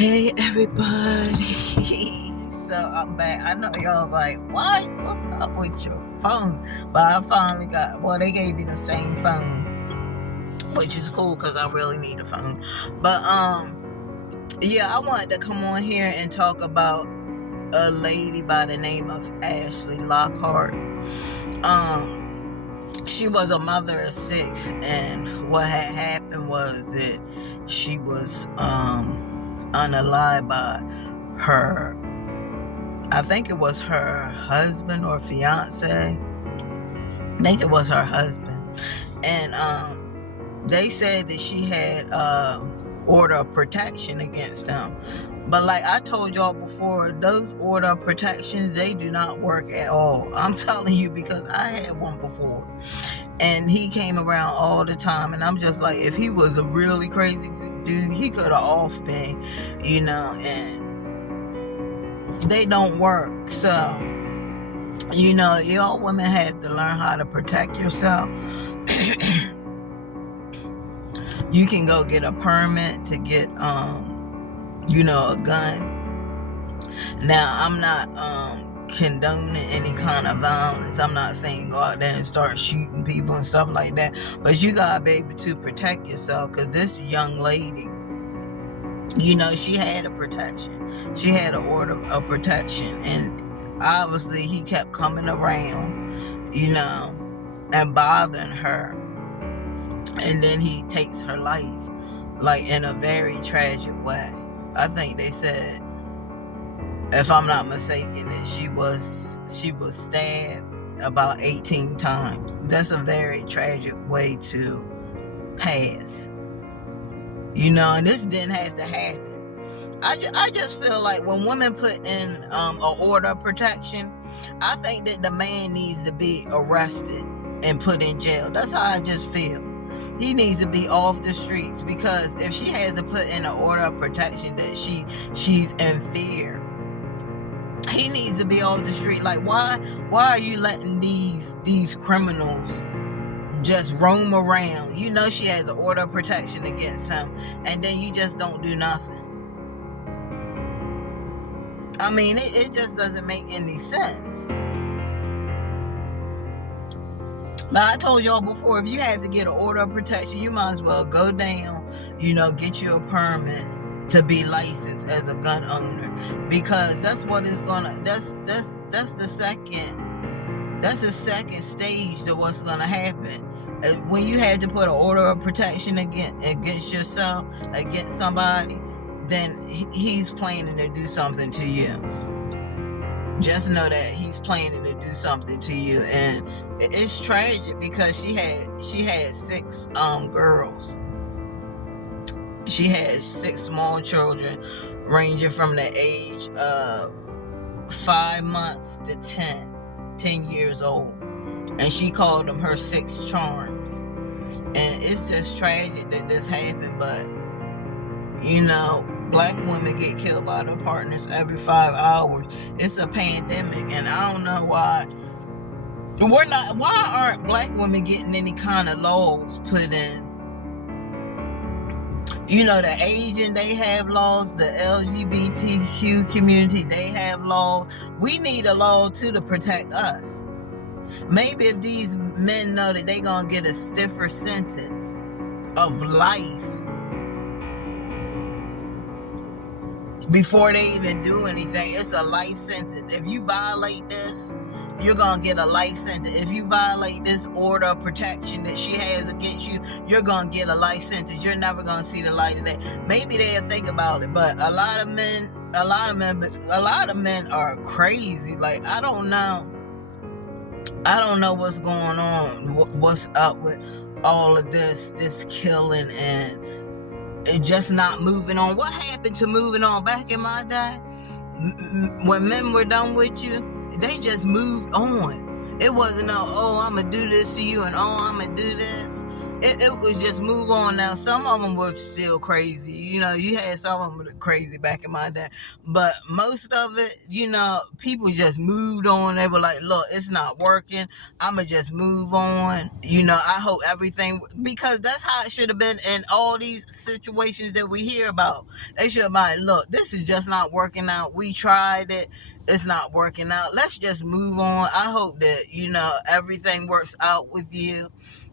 Hey everybody. So I'm back. I know y'all like, what? What's up with your phone? But I finally they gave me the same phone, which is cool because I really need a phone. But yeah, I wanted to come on here and talk about a lady by the name of Ashley Lockhart. She was a mother of 6, and what had happened was that she was unalived by her, I think it was her husband or fiance. I think it was her husband. And they said that she had order of protection against him. But like I told y'all before, those order of protections, they do not work at all. I'm telling you, because I had one before. And he came around all the time. And I'm just like, if he was a really crazy dude, he could have off me, and they don't work. So, y'all women have to learn how to protect yourself. You can go get a permit to get, a gun. Now, I'm not condoning any kind of violence. I'm not saying go out there and start shooting people and stuff like that. But you gotta be able to protect yourself, because this young lady, she had a protection. She had an order of protection. And obviously he kept coming around, and bothering her. And then he takes her life, like in a very tragic way. I think they said, if I'm not mistaken, that she was stabbed about 18 times. That's a very tragic way to pass. And this didn't have to happen. I just feel like when women put in an order of protection, I think that the man needs to be arrested and put in jail. That's how I just feel. He needs to be off the streets, because if she has to put in an order of protection that she's in fear, he needs to be off the street. Like, why are you letting these criminals just roam around? She has an order of protection against him, and then you just don't do nothing. I mean, it just doesn't make any sense. But I told y'all before, if you have to get an order of protection, you might as well go down, get you a permit to be licensed as a gun owner, because that's what it's gonna. That's the second stage to what's gonna happen. When you have to put an order of protection against yourself, against somebody, then he's planning to do something to you. Just know that he's planning to do something to you. And it's tragic, because she had 6 girls. She had 6 small children, ranging from the age of 5 months to 10 years old. And she called them her 6 charms. And it's just tragic that this happened. But, black women get killed by their partners every 5 hours. It's a pandemic, and I don't know why. Why aren't black women getting any kind of laws put in? The Asian, they have laws. The LGBTQ community, they have laws. We need a law too to protect us. Maybe if these men know that they're going to get a stiffer sentence of life before they even do anything. It's a life sentence. If you violate this, you're going to get a life sentence. If you violate this order of protection that she has against you, you're going to get a life sentence. You're never going to see the light of day. Maybe they'll think about it, but a lot of men are crazy. Like, I don't know what's going on, what's up with all of this killing, and it just not moving on. What happened to moving on? Back in my day, when men were done with you, they just moved on. It wasn't I'm gonna do this to you, and I'm gonna do this. It was just move on. Now some of them were still crazy, You had some of them crazy back in my day, but most of it, people just moved on. They were like, look, it's not working. I'ma just move on. I hope everything, because that's how it should have been in all these situations that we hear about. They should have been like, look, this is just not working out. We tried it. It's not working out. Let's just move on. I hope that, everything works out with you.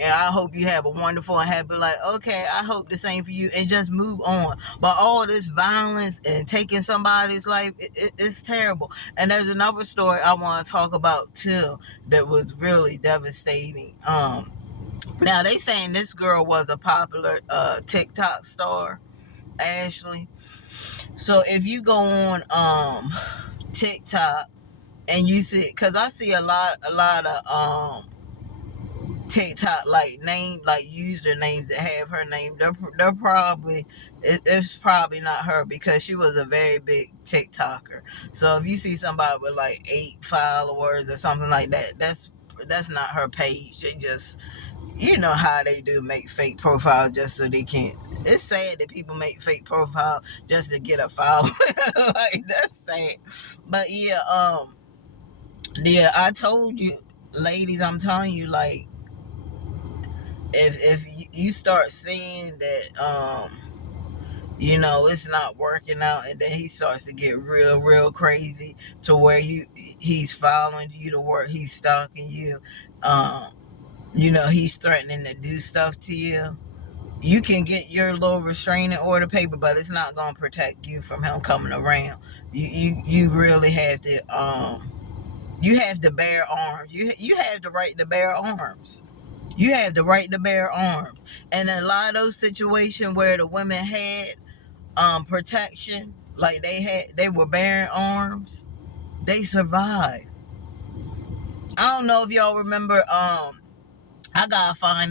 And I hope you have a wonderful and happy life. Okay, I hope the same for you. And just move on. But all this violence and taking somebody's life, it's terrible. And there's another story I want to talk about too that was really devastating. Now they saying this girl was a popular TikTok star, Ashley. So if you go on TikTok and you see, because I see a lot of TikTok like usernames that have her name. They're probably, it's probably not her, because she was a very big TikToker. So if you see somebody with like 8 followers or something like that, that's not her page. They just, how they do, make fake profiles just so they can. It's sad that people make fake profiles just to get a follow. Like, that's sad. But yeah, I told you, ladies, I'm telling you, like, if you start seeing that it's not working out, and then he starts to get real crazy to where he's following you to work, he's stalking you, he's threatening to do stuff to you, you can get your little restraining order paper, but it's not going to protect you from him coming around. You really have to you have to bear arms. You have the right to bear arms. You have the right to bear arms. And in a lot of those situations where the women had protection, like they were bearing arms, they survived. I don't know if y'all remember. I gotta find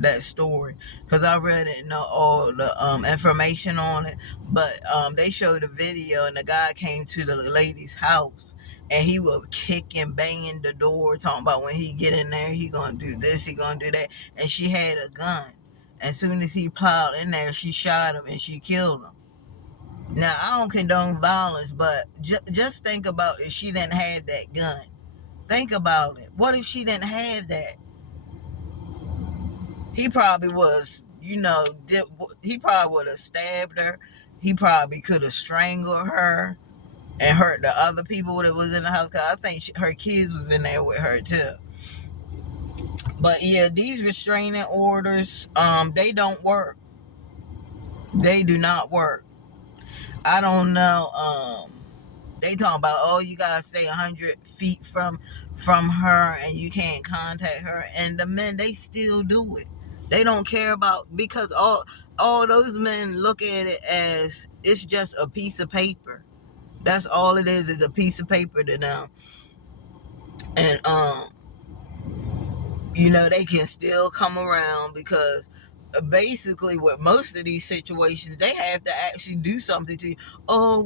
that story, because I really didn't know all the information on it. But they showed a video, and the guy came to the lady's house, and he was kicking, banging the door, talking about when he get in there, he gonna do this, he gonna do that. And she had a gun. As soon as he plowed in there, she shot him and she killed him. Now, I don't condone violence, but just think about if she didn't have that gun. Think about it. What if she didn't have that? He probably was, he probably would have stabbed her. He probably could have strangled her and hurt the other people that was in the house. Because I think her kids was in there with her too. But yeah, these restraining orders, they don't work. They do not work. I don't know. They talking about, you gotta stay 100 feet from her, and you can't contact her. And the men, they still do it. They don't care about, because all those men look at it as it's just a piece of paper. That's all it is a piece of paper to them. And they can still come around, because basically with most of these situations, they have to actually do something to you. Oh,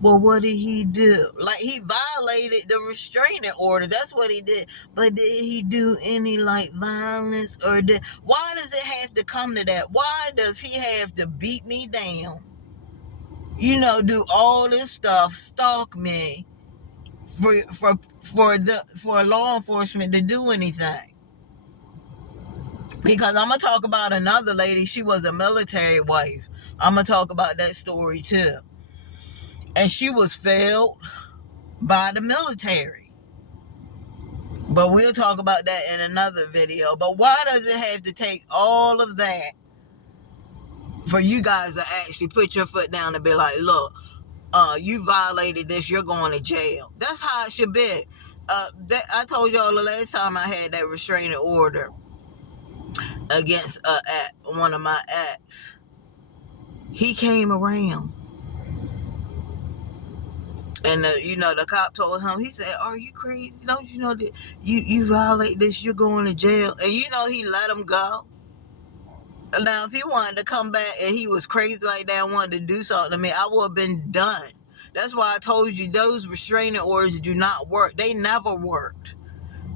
well, what did he do? Like, he violated the restraining order. That's what he did. But did he do any, like, violence? Why does it have to come to that? Why does he have to beat me down? Do all this stuff, stalk me for law enforcement to do anything? Because I'm going to talk about another lady. She was a military wife. I'm going to talk about that story too. And she was failed by the military. But we'll talk about that in another video. But why does it have to take all of that for you guys to actually put your foot down and be like, look, you violated this, you're going to jail? That's how it should be. I told y'all the last time I had that restraining order against one of my ex. He came around, and the cop told him, he said, "Are you crazy? Don't you know that you violate this, you're going to jail?" And he let him go. Now, if he wanted to come back and he was crazy like that and wanted to do something to me, I would have been done. That's why I told you those restraining orders do not work. They never worked.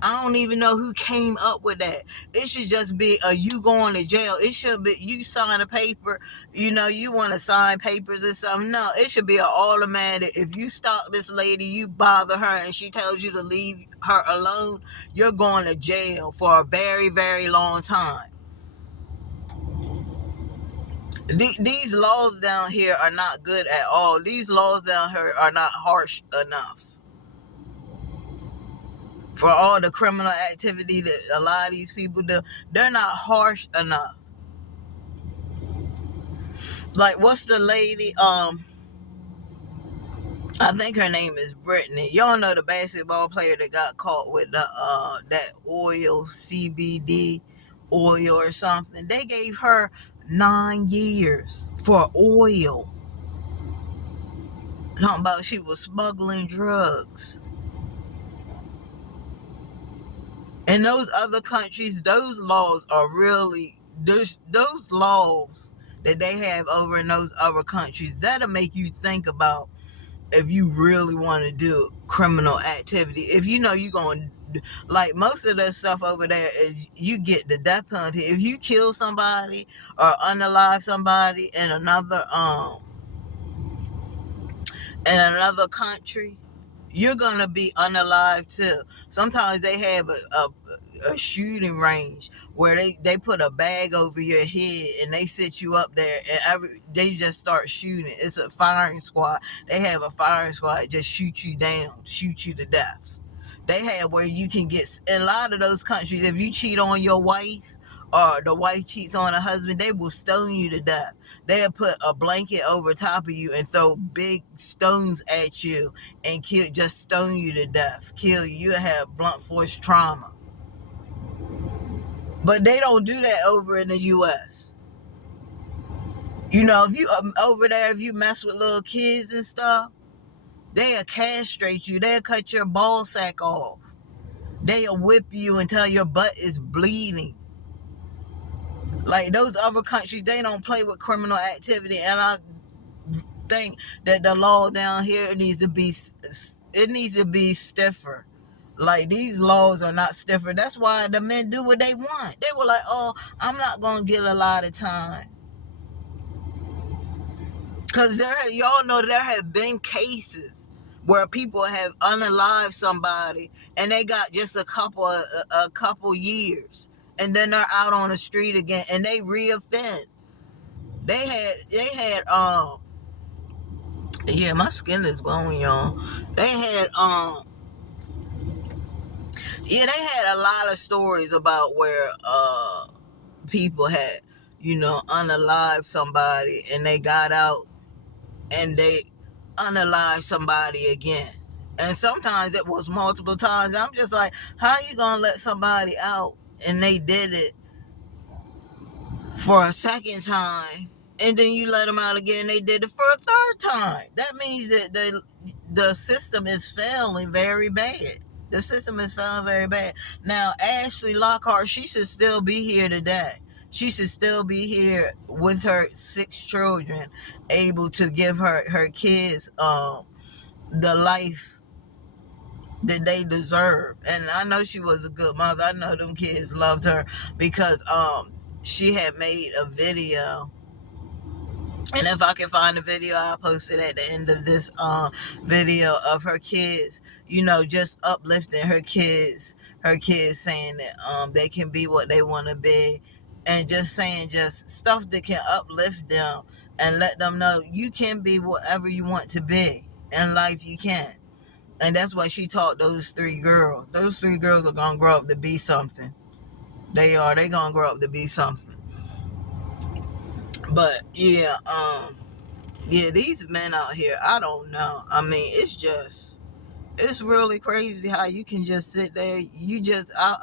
I don't even know who came up with that. It should just be you going to jail. It shouldn't be you sign a paper. You know, you want to sign papers or something. No, it should be an automatic. If you stalk this lady, you bother her, and she tells you to leave her alone, you're going to jail for a very, very long time. These laws down here are not good at all. These laws down here are not harsh enough for all the criminal activity that a lot of these people do. They're not harsh enough. Like, what's the lady? I think her name is Brittany. Y'all know the basketball player that got caught with the that oil, CBD oil or something. They gave her 9 years for oil. Talking about she was smuggling drugs. In those other countries, those laws are really, those laws that they have over in those other countries, that'll make you think about if you really want to do criminal activity. If you know you're going to, like, most of that stuff over there is you get the death penalty. If you kill somebody or unalive somebody in another country, you're gonna be unalive too. Sometimes they have a shooting range where they put a bag over your head and they sit you up there, and they just start shooting. It's a firing squad. They have a firing squad that just shoot you down, shoot you to death. They have where you can get, in a lot of those countries, if you cheat on your wife or the wife cheats on a husband, they will stone you to death. They'll put a blanket over top of you and throw big stones at you and just stone you to death, kill you. You'll have blunt force trauma. But they don't do that over in the U.S. You know, if you over there, if you mess with little kids and stuff, they'll castrate you. They'll cut your ball sack off. They'll whip you until your butt is bleeding. Like, those other countries, they don't play with criminal activity. And I think that the law down here needs to be stiffer. Like, these laws are not stiffer. That's why the men do what they want. They were like, oh, I'm not going to get a lot of time. Because y'all know there have been cases where people have unalived somebody and they got just a couple years. And then they're out on the street again and they reoffend. They had yeah, my skin is glowing, y'all. They had a lot of stories about where people had, unalived somebody and they got out and they unalived somebody again. And sometimes it was multiple times. I'm just like, how you gonna let somebody out and they did it for a second time, and then you let them out again, they did it for a third time? That means that the system is failing very bad. The system is failing very bad. Now, Ashley Lockhart, she should still be here today. She should still be here with her 6 children, able to give her kids the life that they deserve. And I know she was a good mother. I know them kids loved her because she had made a video. And if I can find the video, I'll post it at the end of this video of her kids, just uplifting her kids saying that they can be what they want to be, and just saying just stuff that can uplift them and let them know you can be whatever you want to be in life. You can. And that's what she taught those 3 girls. Those 3 girls are going to grow up to be something. They going to grow up to be something. But yeah, these men out here, I don't know. I mean, it's really crazy how you can just sit there.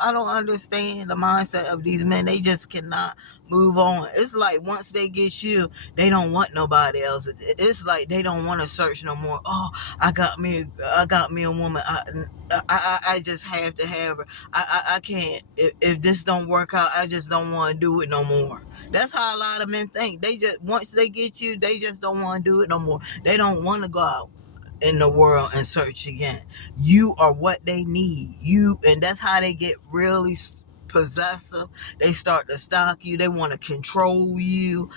I don't understand the mindset of these men. They just cannot move on. It's like once they get you, they don't want nobody else. It's like they don't want to search no more. Oh, I got me a woman. I just have to have her. I can't. If this don't work out, I just don't want to do it no more. That's how a lot of men think. They just, once they get you, they just don't want to do it no more. They don't want to go out in the world and search again. You are what they need. And that's how they get really possessive. They start to stalk you. They want to control you.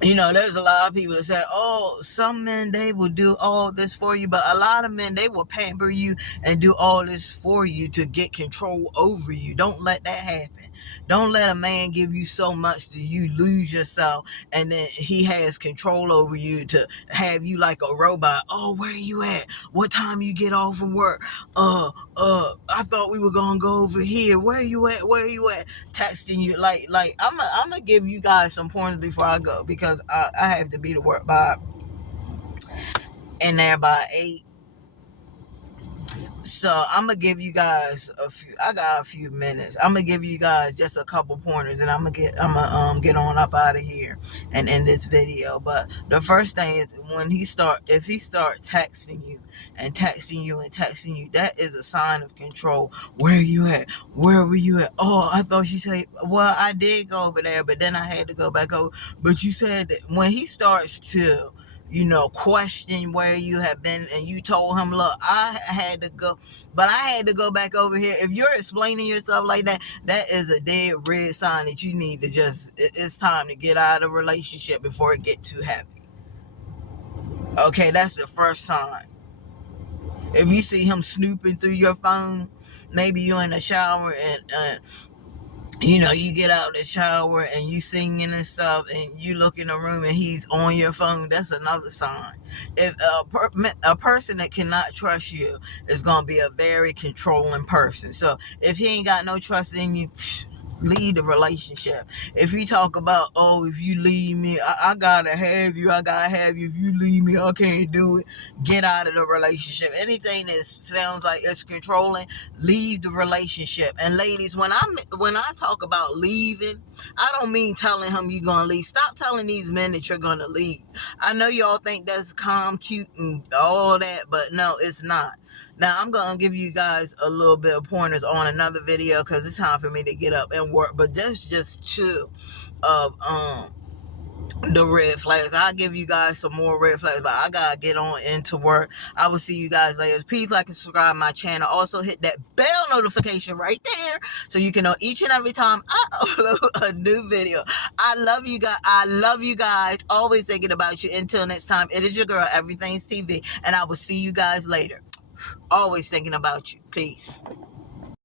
There's a lot of people that say, oh, some men, they will do all this for you, but a lot of men, they will pamper you and do all this for you to get control over you. Don't let that happen. Don't let a man give you so much that you lose yourself and then he has control over you to have you like a robot. Oh, where you at? What time you get off of work? I thought we were gonna go over here. Where you at? Where you at? Texting you like I'm gonna give you guys some pointers before I go, because I have to be to work in there by 8. So I'm gonna give you guys I got a few minutes. I'm gonna give you guys just a couple pointers, and I'm gonna get on up out of here and end this video. But the first thing is, if he start texting you and texting you and texting you, that is a sign of control. Where you at? Where were you at? Oh, I thought you said, well, I did go over there, but then I had to go back over. But you said that when he starts to question where you have been, and you told him, look, I had to go, but I had to go back over here. If you're explaining yourself like that, that is a dead red sign that you need to it's time to get out of a relationship before it get too heavy. Okay, that's the first sign. If you see him snooping through your phone, maybe you're in the shower and you get out of the shower and you singing and stuff, and you look in the room and he's on your phone, that's another sign. If a person that cannot trust you is going to be a very controlling person. So if he ain't got no trust in you, leave the relationship. If you talk about, oh, if you leave me, I gotta have you, if you leave me, I can't do it, get out of the relationship. Anything that sounds like it's controlling, leave the relationship. And ladies, when I talk about leaving, I don't mean telling him you're gonna leave. Stop telling these men that you're gonna leave. I know y'all think that's calm, cute, and all that, but no, it's not. Now, I'm going to give you guys a little bit of pointers on another video, because it's time for me to get up and work. But that's just two of the red flags. I'll give you guys some more red flags, but I got to get on into work. I will see you guys later. Please like and subscribe to my channel. Also, hit that bell notification right there so you can know each and every time I upload a new video. I love you guys. I love you guys. Always thinking about you. Until next time, it is your girl, Everything's TV, and I will see you guys later. Always thinking about you. Peace.